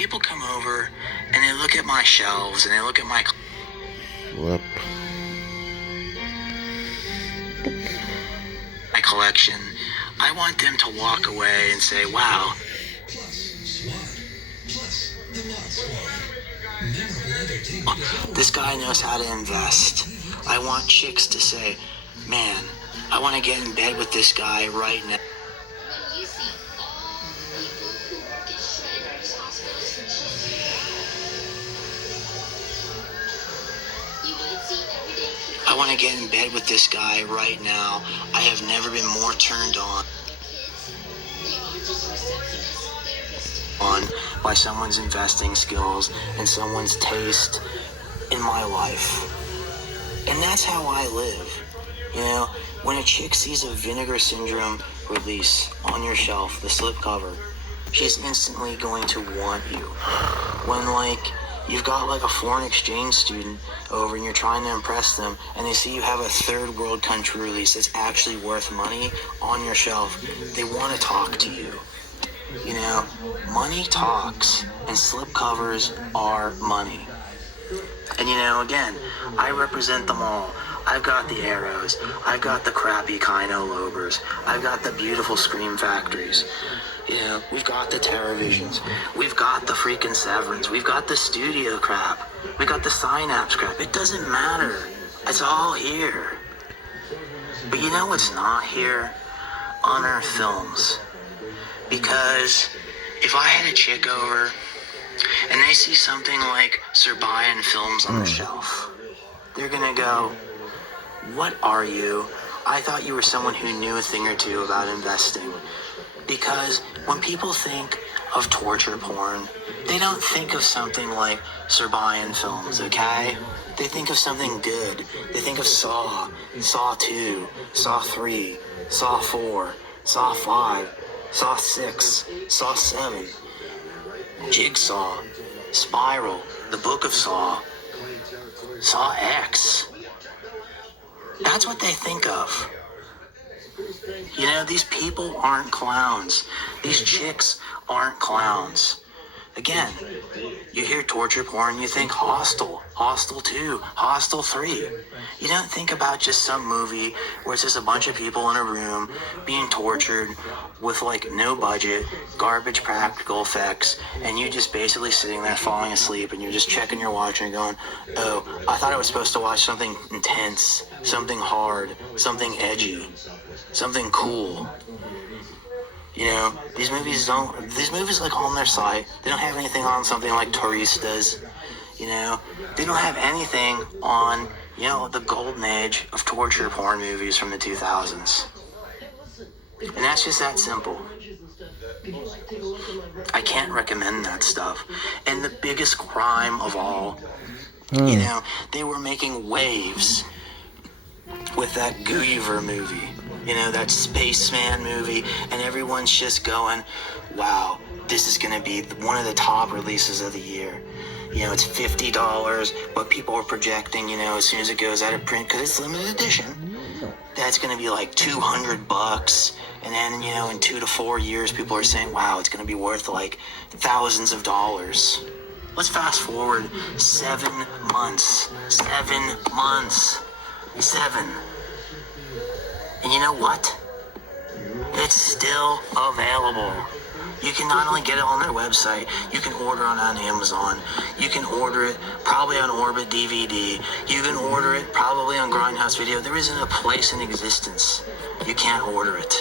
people come over and they look at my shelves and they look at my collection, I want them to walk away and say, wow, this guy knows how to invest. I want chicks to say, man, I want to get in bed with this guy right now. I want to get in bed with this guy right now. I have never been more turned on by someone's investing skills and someone's taste in my life. And that's how I live. You know, when a chick sees a Vinegar Syndrome release on your shelf, the slipcover, she's instantly going to want you. When, like, you've got, like, a foreign exchange student over and you're trying to impress them and they see you have a third world country release that's actually worth money on your shelf, they want to talk to you. You know, money talks, and slipcovers are money. And you know, again, I represent them all. I've got the Arrows, I've got the crappy Kino Lobers, I've got the beautiful Scream Factories. You know, we've got the Terrorvisions, we've got the freaking Severns, we've got the studio crap, we got the Synapse crap. It doesn't matter. It's all here. But you know what's not here? Unearthed Films. Because if I had a chick over and they see something like Serbian Films on the shelf, they're gonna go, what are you? I thought you were someone who knew a thing or two about investing. Because when people think of torture porn, they don't think of something like Serbian Films, okay? They think of something good. They think of Saw, Saw 2, Saw 3, Saw 4, Saw 5, Saw 6, Saw 7, Jigsaw, Spiral, The Book of Saw, Saw X. That's what they think of. You know, these people aren't clowns. These chicks aren't clowns. Again, you hear torture porn, you think Hostel, Hostel 2, Hostel 3. You don't think about just some movie where it's just a bunch of people in a room being tortured with like no budget, garbage practical effects, and you just basically sitting there falling asleep and you're just checking your watch and going, oh, I thought I was supposed to watch something intense, something hard, something edgy, something cool. You know, these movies like on their site, they don't have anything on something like Touristas. You know, they don't have anything on, you know, the golden age of torture porn movies from the 2000s. And that's just that simple. I can't recommend that stuff. And the biggest crime of all, you know, they were making waves with that Gulliver movie. You know, that Spaceman movie, and everyone's just going, wow, this is going to be one of the top releases of the year. You know, it's $50, but people are projecting, you know, as soon as it goes out of print, because it's limited edition, that's going to be like $200. And then, you know, in 2 to 4 years, people are saying, wow, it's going to be worth like thousands of dollars. Let's fast forward 7 months. 7 months. 7. And you know what? It's still available. You can not only get it on their website, you can order it on Amazon. You can order it probably on Orbit DVD. You can order it probably on Grindhouse Video. There isn't a place in existence you can't order it.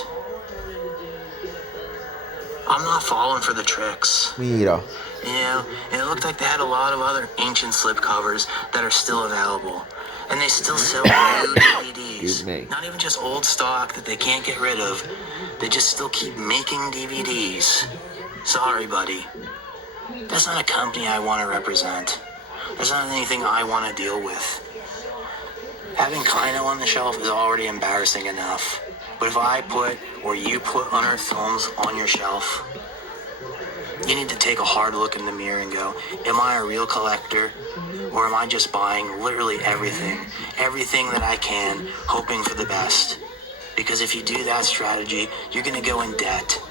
I'm not falling for the tricks. Me either. You know, and it looked like they had a lot of other ancient slipcovers that are still available. And they still sell new DVDs. Not even just old stock that they can't get rid of. They just still keep making DVDs. Sorry, buddy. That's not a company I want to represent. That's not anything I want to deal with. Having Kino on the shelf is already embarrassing enough. But if I put, or you put Unearthed Films on your shelf, you need to take a hard look in the mirror and go, am I a real collector? Or am I just buying literally everything that I can, hoping for the best? Because if you do that strategy, you're going to go in debt.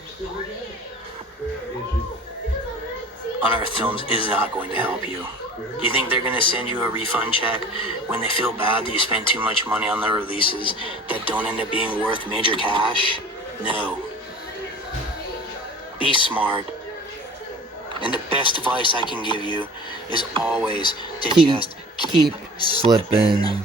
unearthed films is not going to help you. You think they're going to send you a refund check when they feel bad that you spent too much money on the releases that don't end up being worth major cash? No. Be smart. And the best advice I can give you is always to just keep slipping.